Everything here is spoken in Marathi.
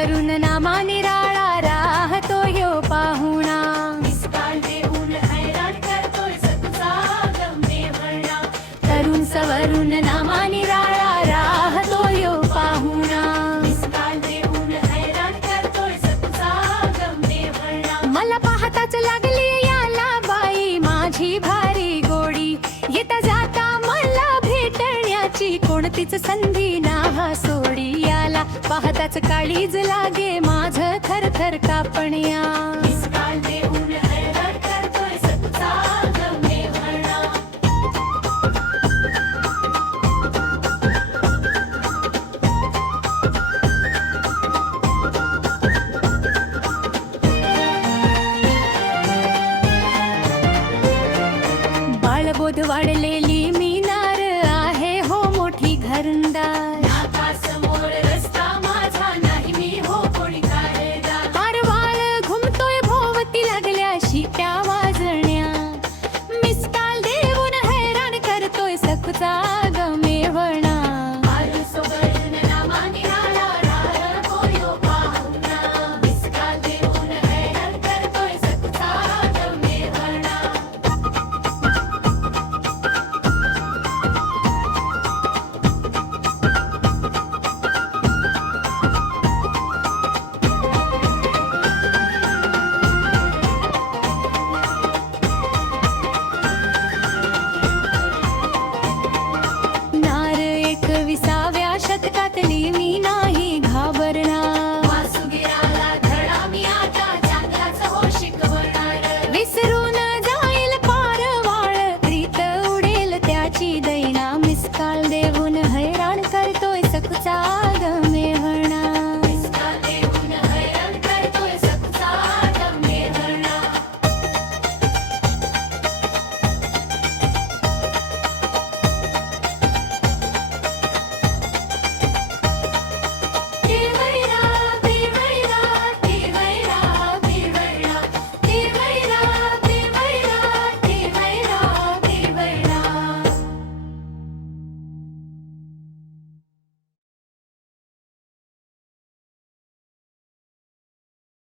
वरून नामा निराळा राहतो ह्यो पाहुणा. तरुण सवरून नामा निराळा राहतो ह्यो पाहुणा. मला पाहताच लागली याला बाई माझी भारी गोडी. येता जाता मला भेटण्याची कोणतीच संधी ना सोडी. याला पाहताच काळीज लागे माझं थरथर कापण्या. बाळबोध वाढलेली